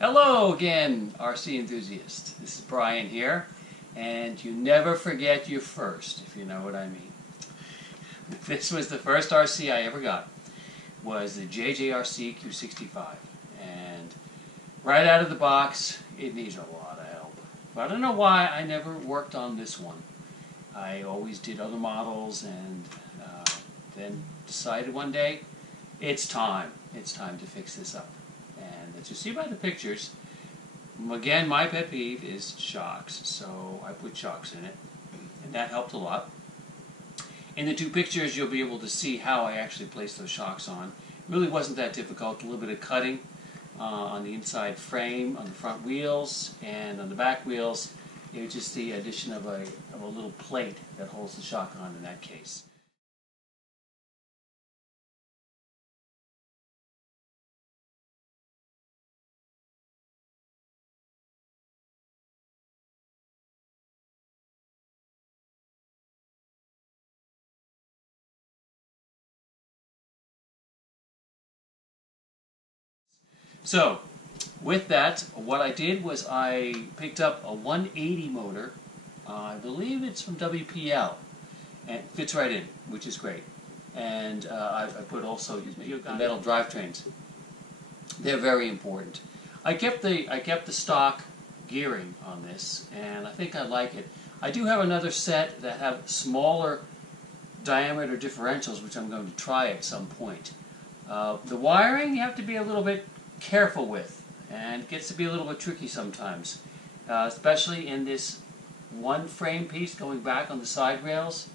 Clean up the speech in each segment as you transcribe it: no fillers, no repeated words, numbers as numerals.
Hello again, RC enthusiast. This is Brian here, and you never forget your first, if you know what I mean. This was the first RC I ever got, was the JJRC Q65, and right out of the box, it needs a lot of help. But I don't know why I never worked on this one. I always did other models, and then decided one day, it's time to fix this up. And as you see by the pictures, again, my pet peeve is shocks, so I put shocks in it, and that helped a lot. In the two pictures, you'll be able to see how I actually placed those shocks on. It really wasn't that difficult. A little bit of cutting on the inside frame, on the front wheels, and on the back wheels. It was just the addition of a little plate that holds the shock on in that case. So, with that, what I did was I picked up a 180 motor. I believe it's from WPL, and it fits right in, which is great. And I put also the metal drivetrains. They're very important. I kept the stock gearing on this, and I think I like it. I do have another set that have smaller diameter differentials, which I'm going to try at some point. The wiring you have to be a little bit careful with, and it gets to be a little bit tricky sometimes, especially in this one frame piece going back on the side rails.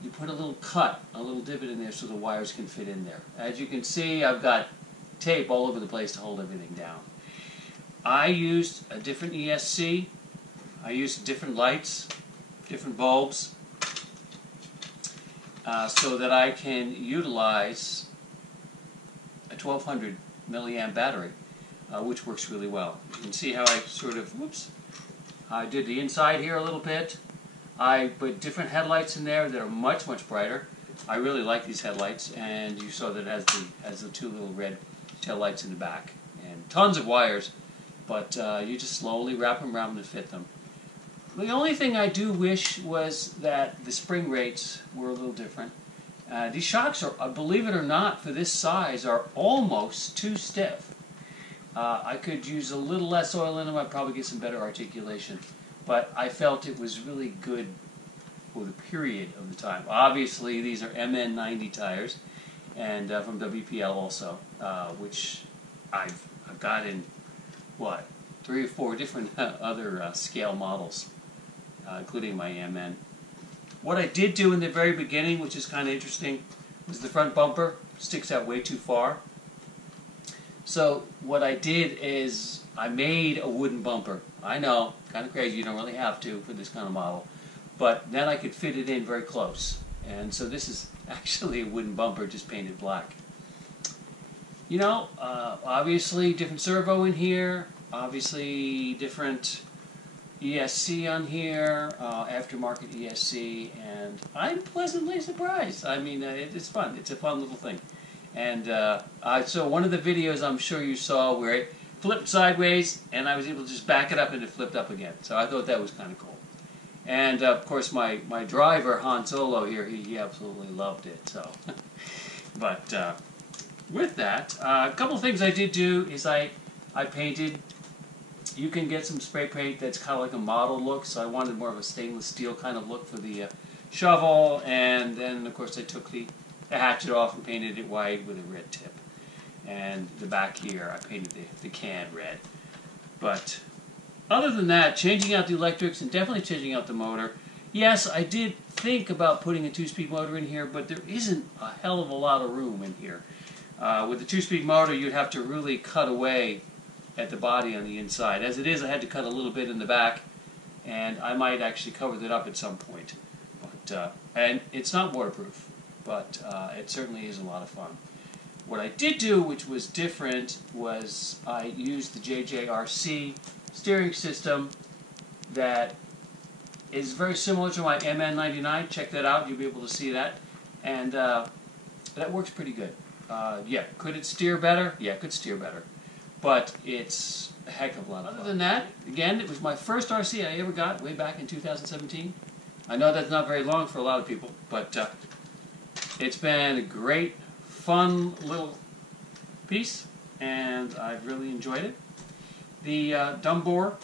You put a little cut, a little divot in there so the wires can fit in there. As you can see, I've got tape all over the place to hold everything down. I used a different ESC. I used different lights, different bulbs, so that I can utilize a 1200 milliamp battery, which works really well. You can see how I sort of, I did the inside here a little bit. I put different headlights in there that are much, much brighter. I really like these headlights, and you saw that it has the two little red tail lights in the back. And tons of wires, but you just slowly wrap them around to fit them. The only thing I do wish was that the spring rates were a little different. These shocks are, believe it or not, for this size, are almost too stiff. I could use a little less oil in them. I'd probably get some better articulation. But I felt it was really good for the period of the time. Obviously, these are MN90 tires, and from WPL also, which I've got in, what, 3 or 4 different other scale models, including my MN. What I did do in the very beginning, which is kind of interesting, was the front bumper sticks out way too far. So what I did is I made a wooden bumper. I know, kind of crazy, you don't really have to for this kind of model, but then I could fit it in very close. And so this is actually a wooden bumper, just painted black. You know, obviously different servo in here, obviously different ESC on here, aftermarket ESC, and I'm pleasantly surprised. I mean, it's fun. It's a fun little thing. And so one of the videos I'm sure you saw where it flipped sideways, and I was able to just back it up and it flipped up again. So I thought that was kind of cool. And of course, my driver, Han Solo here, he absolutely loved it. So, but with that, a couple of things I did do is I painted. You can get some spray paint that's kind of like a model look, so I wanted more of a stainless steel kind of look for the shovel, and then of course I took the hatchet off and painted it white with a red tip. And the back here, I painted the can red. But other than that, changing out the electrics and definitely changing out the motor. Yes, I did think about putting a 2-speed motor in here, but there isn't a hell of a lot of room in here. With the 2-speed motor, you'd have to really cut away at the body on the inside. As it is, I had to cut a little bit in the back, and I might actually cover that up at some point. But and it's not waterproof, but it certainly is a lot of fun. What I did do, which was different, was I used the JJRC steering system that is very similar to my MN99. Check that out, you'll be able to see that. And that works pretty good. Yeah, could it steer better? Yeah, it could steer better. but it's a heck of a lot of fun. Other than that, again, it was my first RC I ever got way back in 2017. I know that's not very long for a lot of people, but it's been a great, fun little piece, and I've really enjoyed it. The dumb bore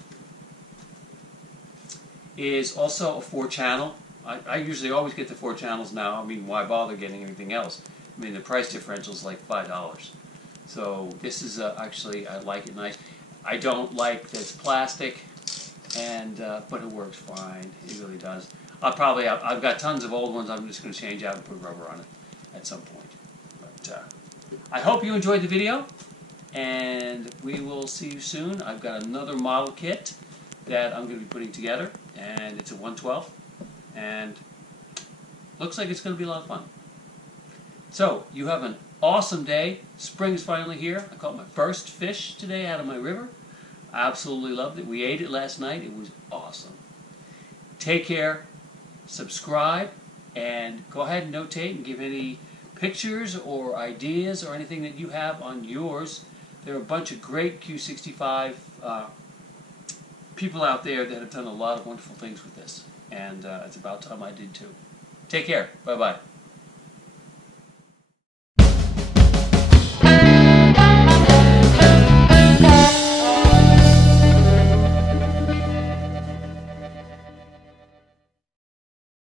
is also a 4-channel. I usually always get the 4 channels now. I mean, why bother getting anything else? I mean, the price differential is like $5. So this is actually, I like it nice. I don't like that it's plastic, and but it works fine. It really does. I've got tons of old ones. I'm just going to change out and put rubber on it at some point. But I hope you enjoyed the video, and we will see you soon. I've got another model kit that I'm going to be putting together, and it's a 1/12, and looks like it's going to be a lot of fun. So, you have an awesome day. Spring is finally here. I caught my first fish today out of my river. I absolutely loved it. We ate it last night. It was awesome. Take care, subscribe, and go ahead and notate and give any pictures or ideas or anything that you have on yours. There are a bunch of great Q65 people out there that have done a lot of wonderful things with this, and it's about time I did too. Take care. Bye-bye.